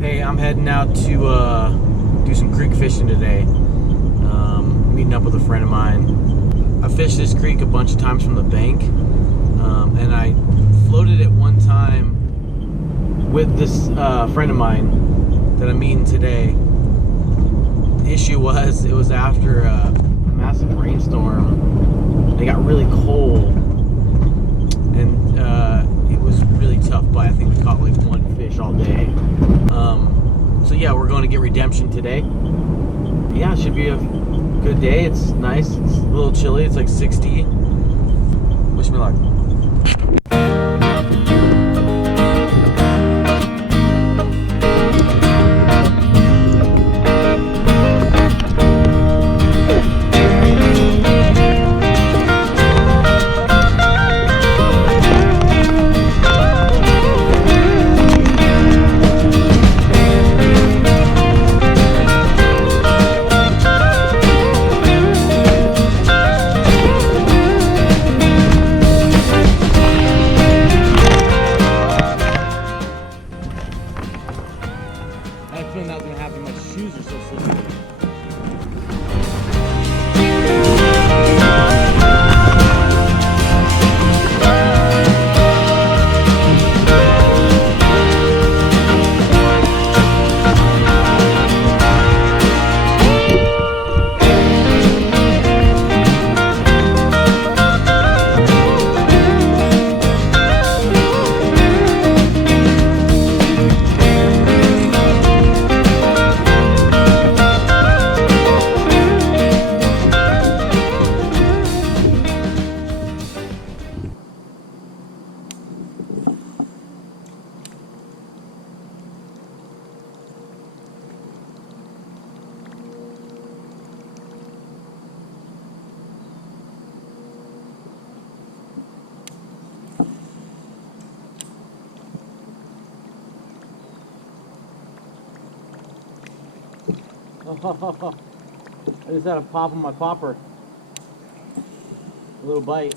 Hey, I'm heading out to do some creek fishing today. Meeting up with a friend of mine. I fished this creek a bunch of times from the bank, and I floated it one time with this friend of mine that I'm meeting today. The issue was, it was after a massive rainstorm. It got really cold, and it was really tough, but I think we caught like one fish all day. So yeah, we're going to get redemption today. Yeah, it should be a good day. It's nice. It's a little chilly. It's like 60. Wish me luck. I feel not gonna happen. My shoes are so slippery. I just had a pop on my popper. A little bite.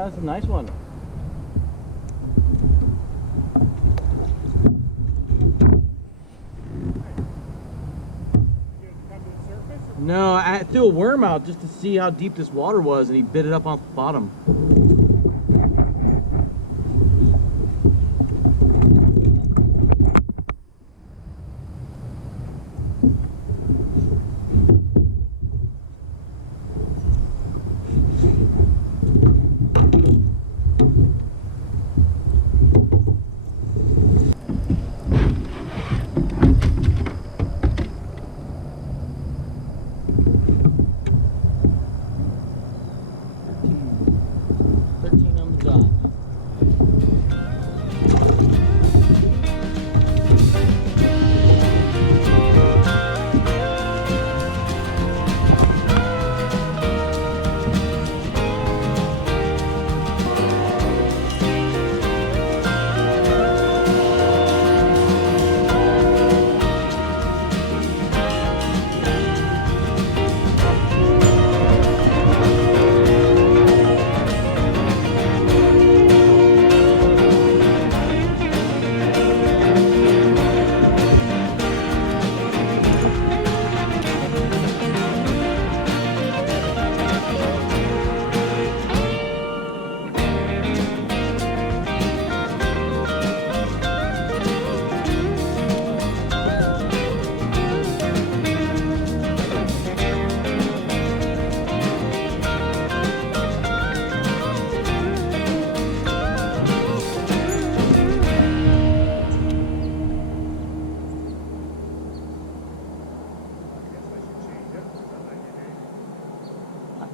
Yeah, that's a nice one. No, I threw a worm out just to see how deep this water was, and he bit it up off the bottom.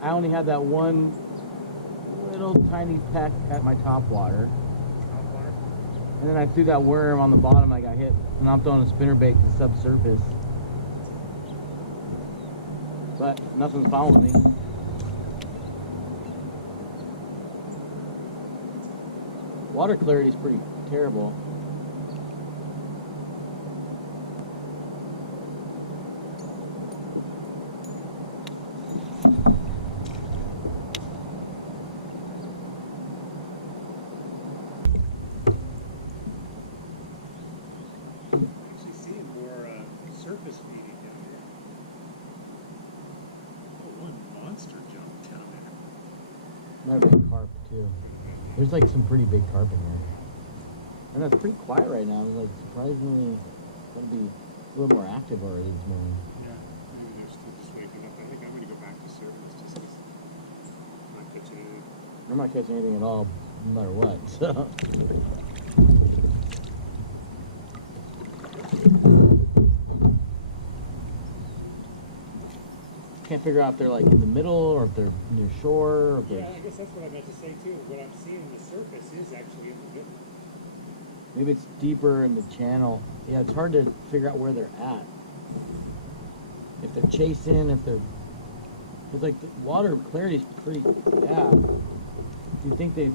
I only had that one little tiny peck at my top water. And then I threw that worm on the bottom. I got hit, and I'm throwing a spinnerbait to subsurface. But nothing's following me. Water clarity is pretty terrible. Surface feeding down here. Oh, one monster jumped down there. Might have been carp too. There's like some pretty big carp in here. And that's pretty quiet right now. I was like surprisingly gonna be a little more active already this morning. Yeah, maybe they're still just waking up. I think I'm gonna go back to surface just because I'm not catching anything. I'm not catching anything at all, no matter what. So can't figure out if they're like in the middle or if they're near shore. Or if Yeah, I guess that's what I meant to say too. What I'm seeing on the surface is actually in the middle. maybe it's deeper in the channel. Yeah, it's hard to figure out where they're at. If they're chasing, if they're... It's like the water clarity is pretty bad. You think they...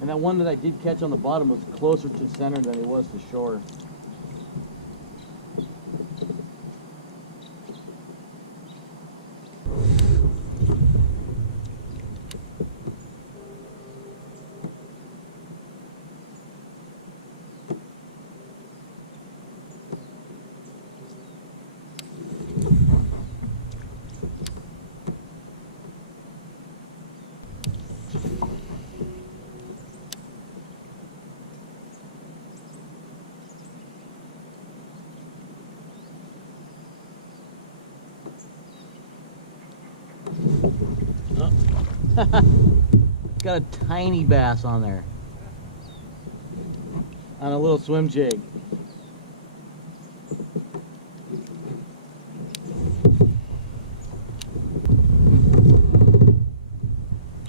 And that one that I did catch on the bottom was closer to center than it was to shore. Got a tiny bass on there. On a little swim jig.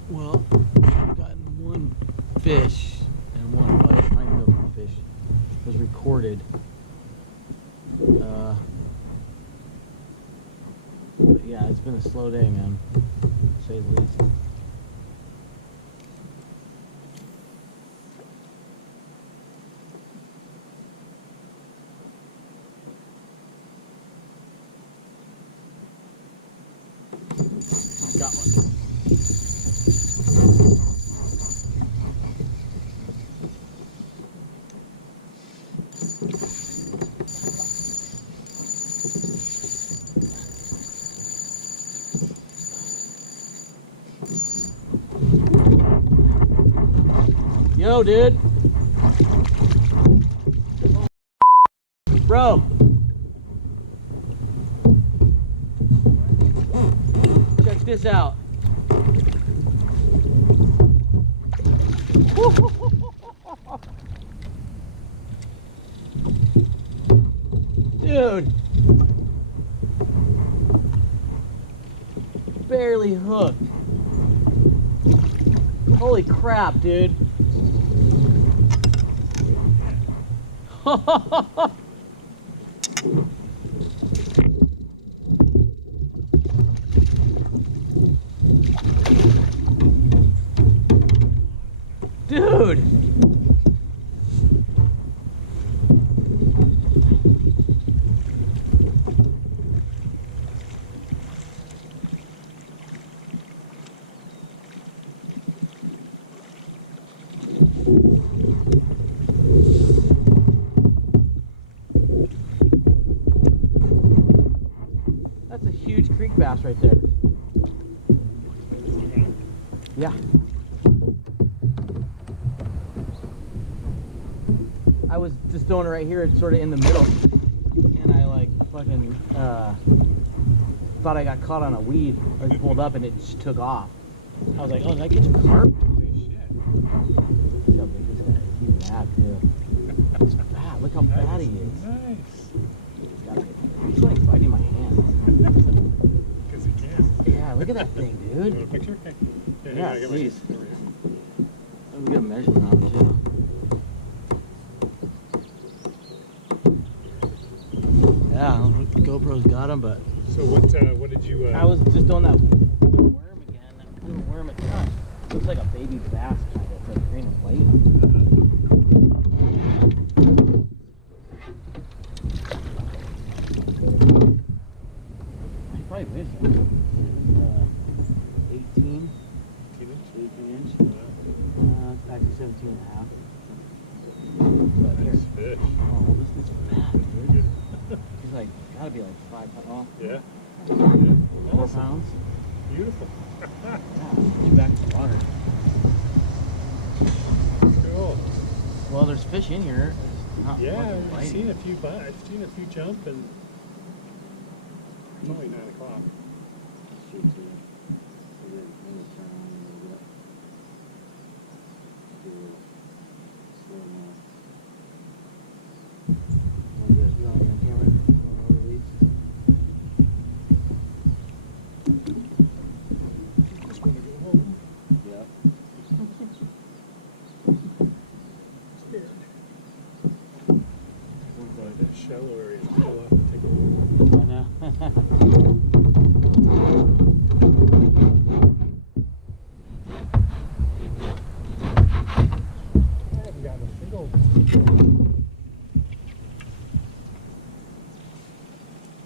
Well, I've gotten one fish and one bite. I don't even know if the fish was recorded. But yeah, it's been a slow day, man, to say the least. Yo, dude. Bro. Check this out. Dude. Barely hooked. Holy crap, dude. Dude. That's a huge creek bass right there. Yeah. I was just throwing it right here, it's sort of in the middle. And I like fucking thought I got caught on a weed. I just pulled up and it just took off. I was like, oh, did I catch a carp? Holy shit. Look how big this guy is. He's mad too. He's fat. Look how fat he is. Nice. He's like biting my hand. Because he can. Yeah, look at that thing, You want a dude. picture? Hey. Yeah, I got my- please. over here. Let me get a measurement on it too. Yeah, GoPro's got him, but So what did you? I was just doing that worm again. That little worm, it kind of looks like a baby bass, kind of. It's like green and white. He probably weighs like 18 inch. It's actually 17 and a half. But here. Nice fish. Oh, well, this is fat, dude. Good. He's like, gotta be like 5 pounds. Oh, Yeah. 4 Awesome. pounds. Beautiful. Yeah, put you back in the water. Cool. Well, there's fish in here. It's not Yeah, fucking I've biting. seen a few bites. I've seen a few jump, and it's only 9 o'clock. Just want to go home. Yep. Scared. Find a shallow area to pull up and take a look. I know. I haven't gotten a single.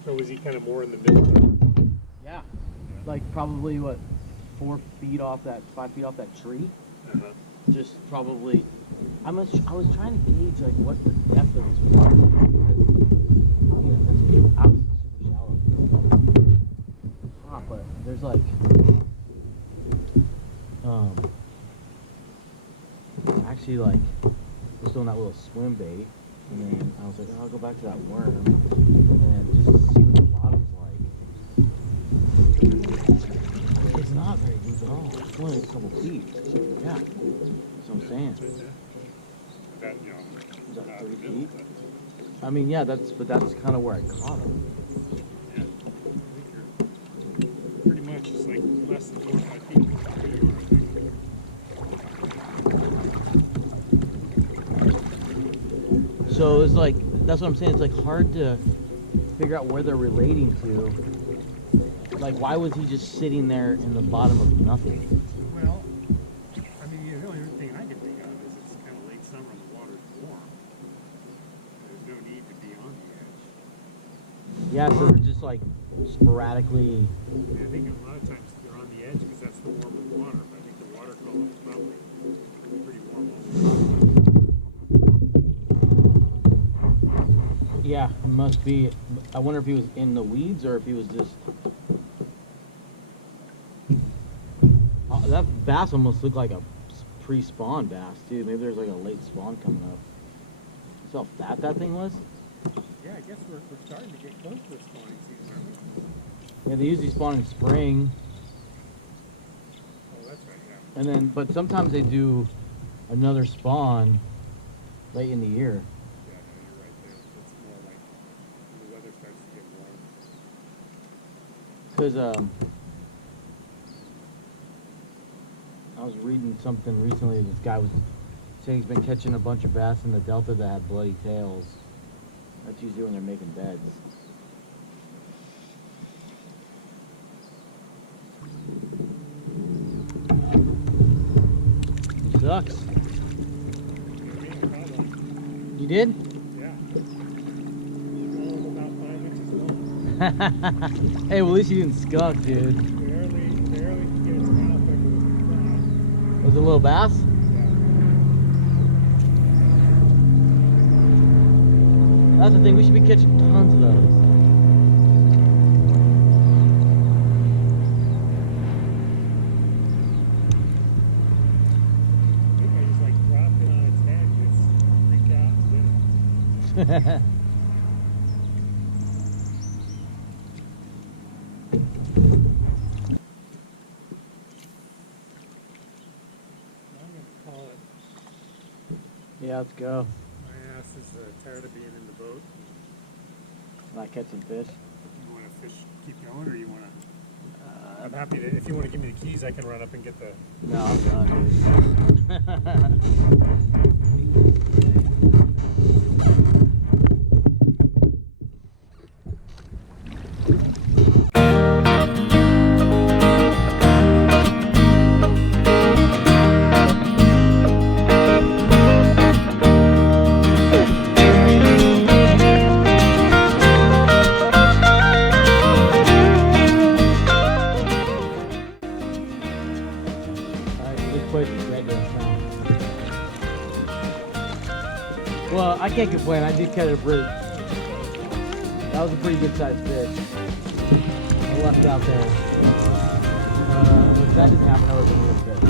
So was he kind of more in the middle? Yeah. Like probably what, 4 feet off that, 5 feet off that tree. Uh-huh. Just probably. I was trying to gauge like what the depth of this water is because it's obviously super shallow. But there's like actually like just doing that little swim bait, and then I was like, oh, I'll go back to that worm and then just see what the bottom's like. It's not very deep at all. It's only a couple feet. Yeah, that's what I'm saying. That, you know, Is that not 30 in the middle, feet? but I mean, yeah, that's kind of where I caught him. yeah. I think you're pretty much it's like less than 4 or 5 feet. So it's like, that's what I'm saying. It's like hard to figure out where they're relating to. Like, why was he just sitting there in the bottom of nothing? Well, I mean, the only thing I can think of is it's kind of late summer and the water's warm. There's no need to be on the edge. Yeah, so they're just like sporadically. I think a lot of times they're on the edge because that's the warmer water. But I think the water column is probably pretty warm all the time. Yeah, it must be. I wonder if he was in the weeds or if he was just. That bass almost looked like a pre-spawn bass too. Maybe there's like a late spawn coming up. You saw how fat that thing was? Yeah, I guess we're starting to get close to the spawning season, aren't we? Yeah, they usually spawn in spring. Oh, that's right, yeah. And then, but sometimes they do another spawn late in the year. Yeah, no, you're right there. It's more like when the weather starts to get warm. Because I was reading something recently. This guy was saying he's been catching a bunch of bass in the delta that had bloody tails. That's usually when they're making beds. Sucks. You did? Yeah. It was about 5 inches long. Hey, well, at least you didn't skunk, dude. Barely could get its mouth over the ground. Was it a little bass? That's the thing, we should be catching tons of those. I think I just like dropped it on its head and it's freaked out and did it. I'm gonna call it. Yeah, let's go. My ass is tired of being in the boat. Not catching fish. You want to fish, keep going, or you want to? I'm happy to. If you want to give me the keys, I can run up and get the. No, I'm done, Well, I can't complain. I did catch a pretty. That was a pretty good sized fish. I left out there. If that didn't happen, I would have been a little fish.